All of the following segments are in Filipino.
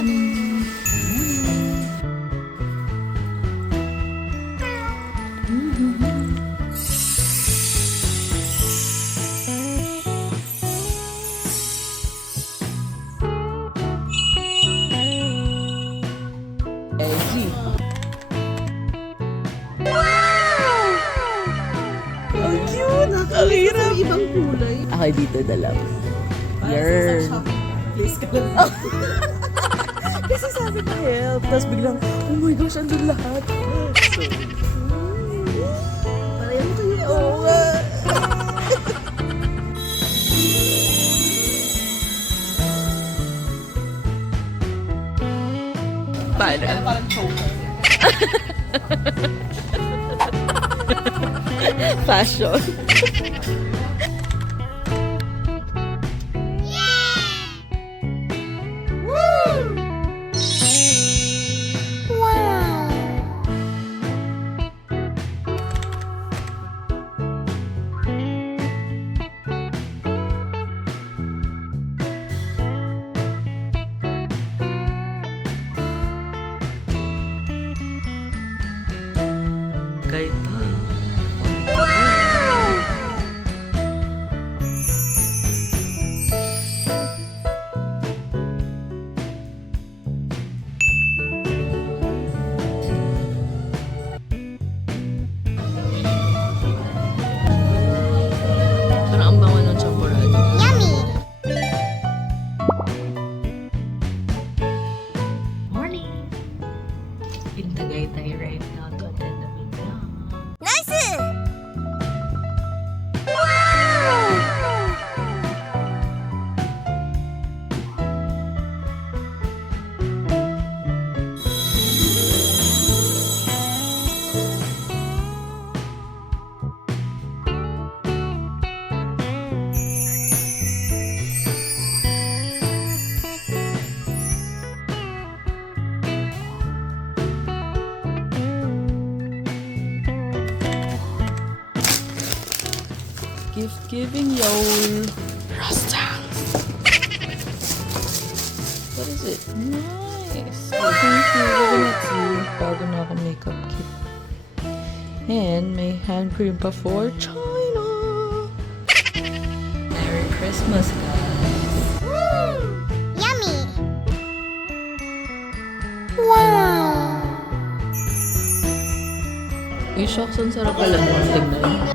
morning. Ang cute! Nakakahirap! Ibang kulay. Ako dito na lang. Yarn. Please ka lang. Kasi sabi ko help. Tapos biglang, oh my gosh, andun lahat. Pareho kayo. Oo nga. Paano? Parang choker. Fashion. Kahit parang ang bango ng champorado. Morning! In Tagaytay right now to attend the meeting. Gift giving, y'all. Rostals. What is it? Nice. Oh, thank you. Giving it to you. Bago na ako makeup kit. And may hand cream pa for China. Merry Christmas, guys. Yummy! Wow! Yung shocks, ang sarap pala nun. Tignan.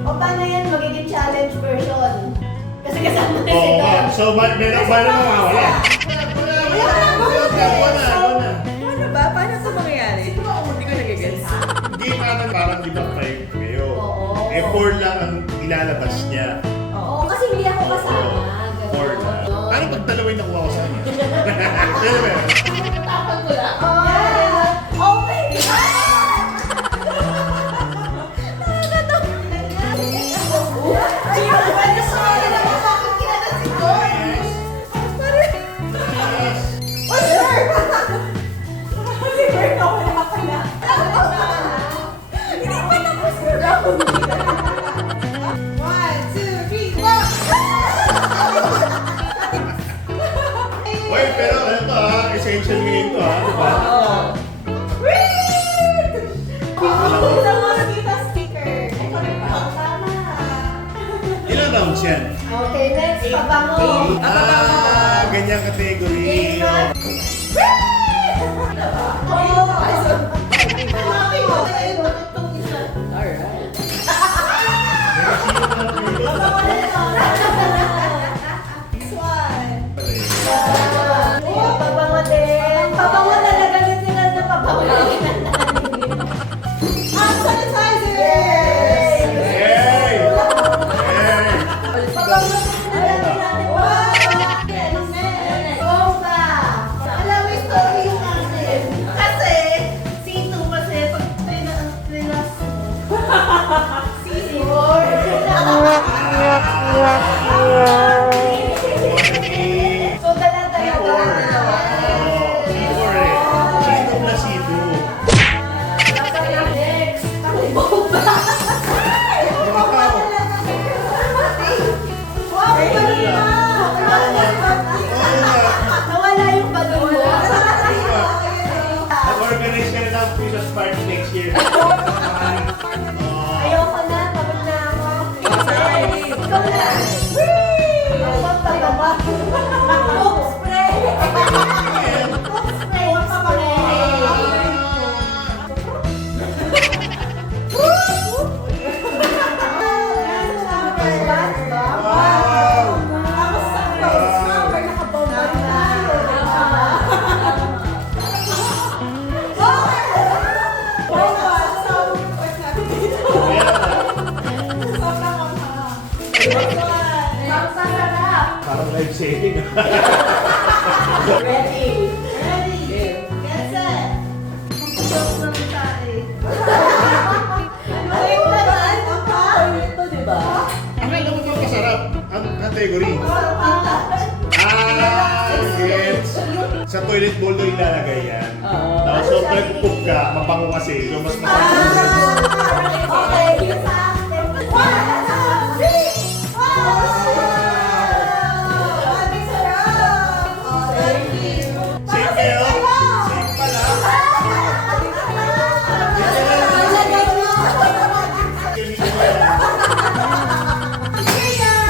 O paano yan magiging challenge version? Kasi kasama na Oo si nga. Don. So, ba na mawala? Paano ba? Paano ito mangyayari? Hindi ko nagigets. Hindi naman parang di ba 5 kayo? Oo. Eh, 4 lang ang ilalabas niya. Oo, kasi hindi ako kasama. 4 lang. Ano pag dalawin nakuha ko sa kanya? Ano ba yan? Tapag ko lang. Yeah! Open! Uy, pero ano to ha? Essential game to ha? Diba? Ilang rounds yan? Okay, next, pabango. Ganyang category. Pabango din. Pabango talaga yung sinal na pabango. Ang sanitizer! Yay! Yay! Pabango din natin. Bomba! Alam mo yung story yung akin. Kasi, C2 kasi pag trinas C4. So, dala-dala. C4 eh. C2 na C2. Next, bomba! Ready? Ready? Get set! Joke lang tayo. Wait na lang! Ito, di ba? Ang alam mo ito masarap. Ang category. Gets. Sa toilet bowl doon ilalagay yan. Tapos so, pag pupup ka, mabango kasi. So, mas masarap. Okay. Safe kayo? Safe pala.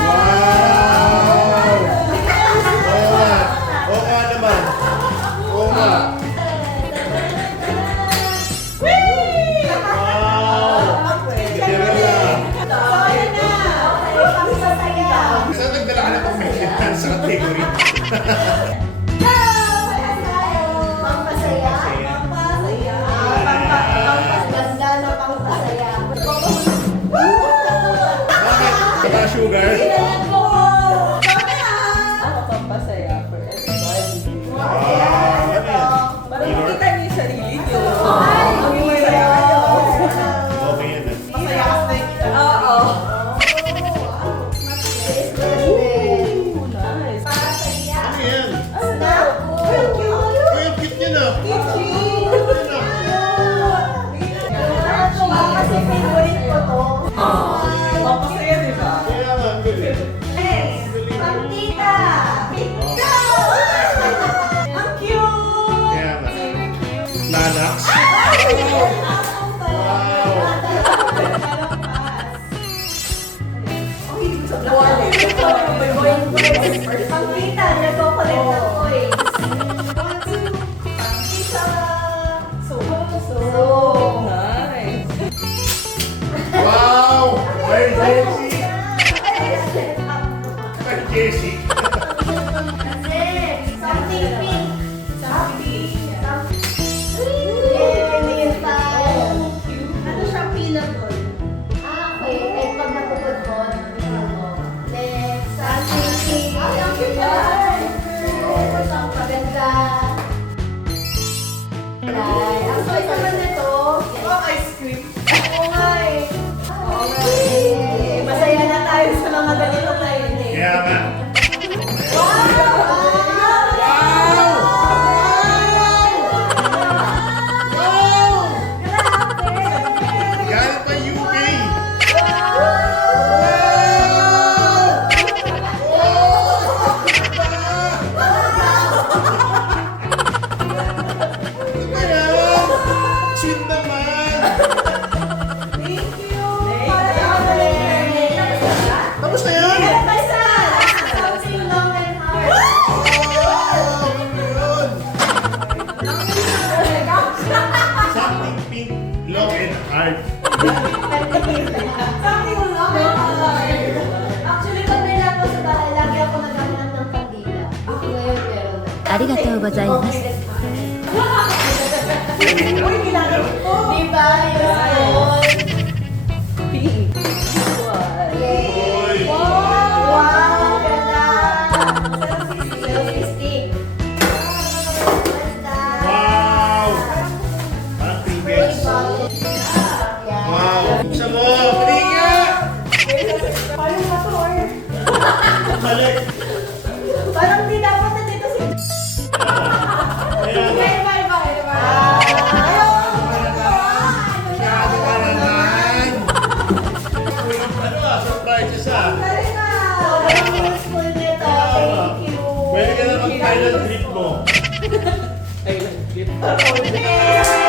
Wow! Oo nga naman. Oo nga. Wow! Literal na. Saan nagdala ka na pang maintenance sa category? Baka sugar? Ako pampasaya for everybody. Wow! Ano yan? Para Inor? makita niyo yung sarili niyo. Ang masaya kayo. Okay yan. Oo. Nice. Ano yan? Thank you. Uy, ang cute niya na. Cute na. Kasi favorite ko to. Pampasaya, di ba? Kaya nga, ang galing. Pantita! Go! Ang cute! Kaya nga. Nanax. Wow! Pantita, nagko-collect ng toys. Pantita! So, Nice. Wow! Ay, Jessie! Ay, Jessie! something pink. Something. Yay! Ano siya pinatol? Okay, ay pag napupod ko, Next. Something pink. Ay, ang cute Yes. Ang maganda. Ang toy naman nito. Ice cream. Oo nga eh. Oo nga eh. Masaya na tayo sa mga ganito tayo eh. Kaya nga. Galing pa UK! Kaya, sweet naman! Tapos na yan? Something long and hard. Wow! Yun! Something pink, long and hard. Something long and hard. Actually, pag may lang sa bahay, lagi ako naghahanap ng kandila. Ako ngayon meron na. ありがとうございます Uy, ginagawa ko. Diba? Yun. Pink. Uy! Wow, ganda. Selfie stick. What's that? Wow! Parang Pringles. Wow! Buksan mo! Dali nga! Parang motor. Balik! Parang di dapat nandito si... Kaya nga. Masyado ka naman! Uy, ano ah? Surprises ah! Thank you. Pwede ka na mag-Thailand trip mo. Island trip. Yay!